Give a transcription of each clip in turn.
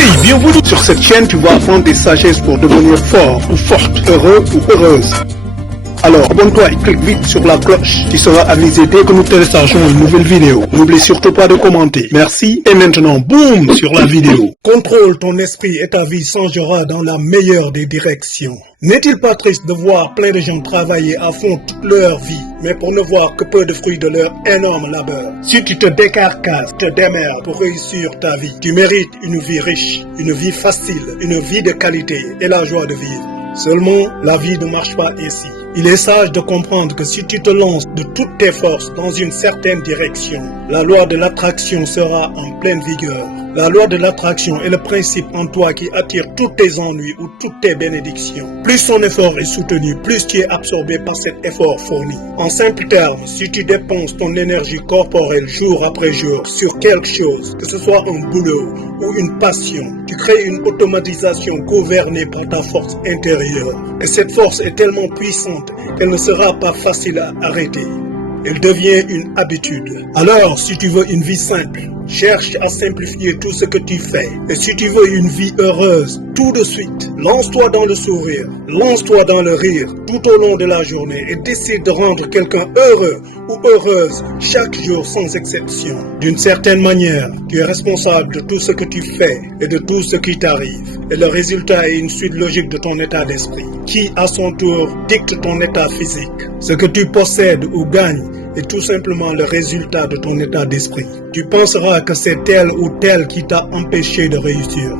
Hey, bienvenue sur cette chaîne, tu vas apprendre des sagesses pour devenir fort ou forte, heureux ou heureuse. Alors abonne-toi et clique vite sur la cloche, tu seras avisé dès que nous téléchargeons une nouvelle vidéo. N'oublie surtout pas de commenter. Merci et maintenant, boum sur la vidéo. Contrôle ton esprit et ta vie changera dans la meilleure des directions. N'est-il pas triste de voir plein de gens travailler à fond toute leur vie, mais pour ne voir que peu de fruits de leur énorme labeur? Si tu te décarcasses, te démerdes pour réussir ta vie, tu mérites une vie riche, une vie facile, une vie de qualité et la joie de vivre. Seulement, la vie ne marche pas ainsi. Il est sage de comprendre que si tu te lances de toutes tes forces dans une certaine direction, la loi de l'attraction sera en pleine vigueur. La loi de l'attraction est le principe en toi qui attire tous tes ennuis ou toutes tes bénédictions. Plus ton effort est soutenu, plus tu es absorbé par cet effort fourni. En simple termes, si tu dépenses ton énergie corporelle jour après jour sur quelque chose, que ce soit un boulot ou une passion, tu crées une automatisation gouvernée par ta force intérieure. Et cette force est tellement puissante qu'elle ne sera pas facile à arrêter. Elle devient une habitude. Alors, si tu veux une vie simple, cherche à simplifier tout ce que tu fais. Et si tu veux une vie heureuse, tout de suite, lance-toi dans le sourire, lance-toi dans le rire tout au long de la journée et décide de rendre quelqu'un heureux ou heureuse chaque jour sans exception. D'une certaine manière, tu es responsable de tout ce que tu fais et de tout ce qui t'arrive. Et le résultat est une suite logique de ton état d'esprit, qui à son tour dicte ton état physique. Ce que tu possèdes ou gagnes est tout simplement le résultat de ton état d'esprit. Tu penseras que c'est tel ou tel qui t'a empêché de réussir,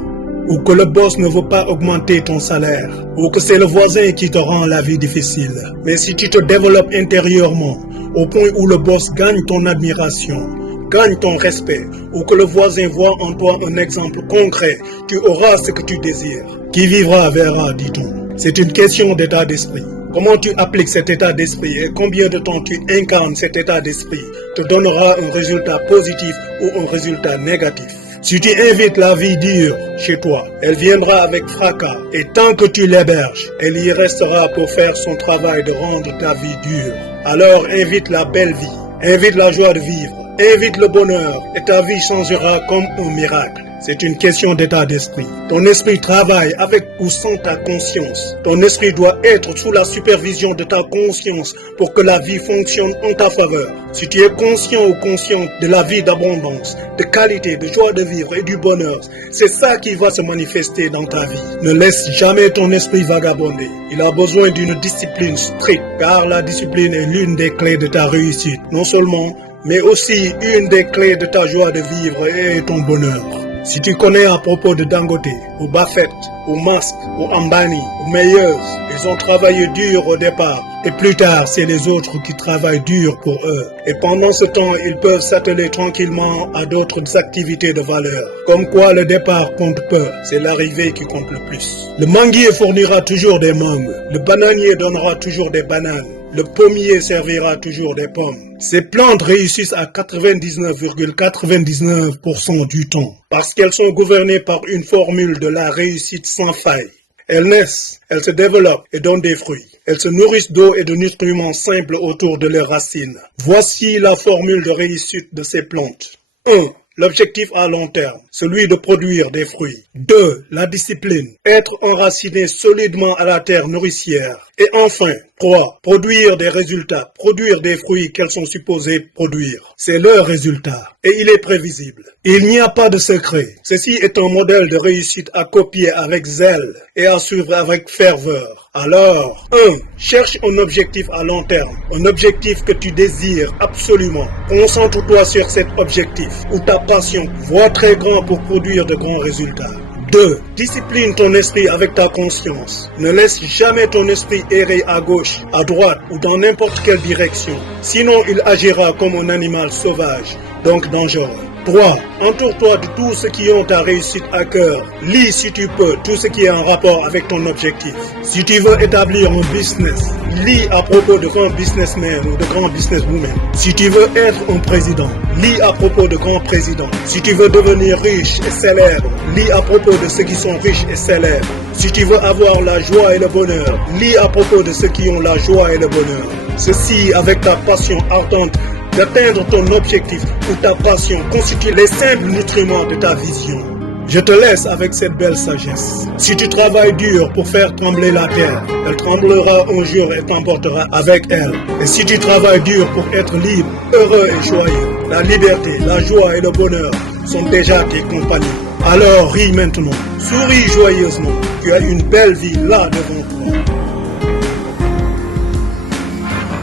ou que le boss ne veut pas augmenter ton salaire, ou que c'est le voisin qui te rend la vie difficile. Mais si tu te développes intérieurement, au point où le boss gagne ton admiration, gagne ton respect, ou que le voisin voit en toi un exemple concret, tu auras ce que tu désires. Qui vivra verra, dit-on. C'est une question d'état d'esprit. Comment tu appliques cet état d'esprit et combien de temps tu incarnes cet état d'esprit te donnera un résultat positif ou un résultat négatif. Si tu invites la vie dure chez toi, elle viendra avec fracas et tant que tu l'héberges, elle y restera pour faire son travail de rendre ta vie dure. Alors invite la belle vie, invite la joie de vivre, invite le bonheur et ta vie changera comme un miracle. C'est une question d'état d'esprit. Ton esprit travaille avec ou sans ta conscience. Ton esprit doit être sous la supervision de ta conscience pour que la vie fonctionne en ta faveur. Si tu es conscient ou consciente de la vie d'abondance, de qualité, de joie de vivre et du bonheur, c'est ça qui va se manifester dans ta vie. Ne laisse jamais ton esprit vagabonder. Il a besoin d'une discipline stricte, car la discipline est l'une des clés de ta réussite. Non seulement, mais aussi une des clés de ta joie de vivre et ton bonheur. Si tu connais à propos de Dangote, ou Buffett, ou Musk, ou Ambani, ou Meyers, ils ont travaillé dur au départ, et plus tard, c'est les autres qui travaillent dur pour eux. Et pendant ce temps, ils peuvent s'atteler tranquillement à d'autres activités de valeur. Comme quoi le départ compte peu, c'est l'arrivée qui compte le plus. Le manguier fournira toujours des mangues, le bananier donnera toujours des bananes. Le pommier servira toujours des pommes. Ces plantes réussissent à 99,99% du temps parce qu'elles sont gouvernées par une formule de la réussite sans faille. Elles naissent, elles se développent et donnent des fruits. Elles se nourrissent d'eau et de nutriments simples autour de leurs racines. Voici la formule de réussite de ces plantes. 1. L'objectif à long terme, celui de produire des fruits. 2. La discipline, être enraciné solidement à la terre nourricière. Et enfin, 3. Produire des résultats, produire des fruits qu'elles sont supposées produire. C'est leur résultat et il est prévisible. Il n'y a pas de secret. Ceci est un modèle de réussite à copier avec zèle et à suivre avec ferveur. Alors, 1. Cherche un objectif à long terme, un objectif que tu désires absolument. Concentre-toi sur cet objectif où ta passion voit très grand pour produire de grands résultats. 2. Discipline ton esprit avec ta conscience. Ne laisse jamais ton esprit errer à gauche, à droite ou dans n'importe quelle direction. Sinon, il agira comme un animal sauvage, donc dangereux. 3. Entoure-toi de tous ceux qui ont ta réussite à cœur. Lis si tu peux tout ce qui est en rapport avec ton objectif. Si tu veux établir un business, lis à propos de grands businessmen ou de grands businesswomen. Si tu veux être un président, lis à propos de grands présidents. Si tu veux devenir riche et célèbre, lis à propos de ceux qui sont riches et célèbres. Si tu veux avoir la joie et le bonheur, lis à propos de ceux qui ont la joie et le bonheur. Ceci avec ta passion ardente d'atteindre ton objectif ou ta passion constitue les simples nutriments de ta vision. Je te laisse avec cette belle sagesse. Si tu travailles dur pour faire trembler la terre, elle tremblera un jour et t'emportera avec elle. Et si tu travailles dur pour être libre, heureux et joyeux, la liberté, la joie et le bonheur sont déjà tes compagnons. Alors ris maintenant, souris joyeusement, tu as une belle vie là devant toi.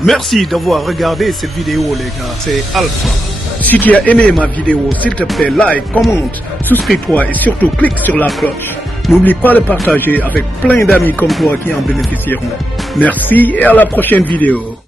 Merci d'avoir regardé cette vidéo les gars, c'est Alpha. Si tu as aimé ma vidéo, s'il te plaît, like, commente, souscris-toi et surtout clique sur la cloche. N'oublie pas de partager avec plein d'amis comme toi qui en bénéficieront. Merci et à la prochaine vidéo.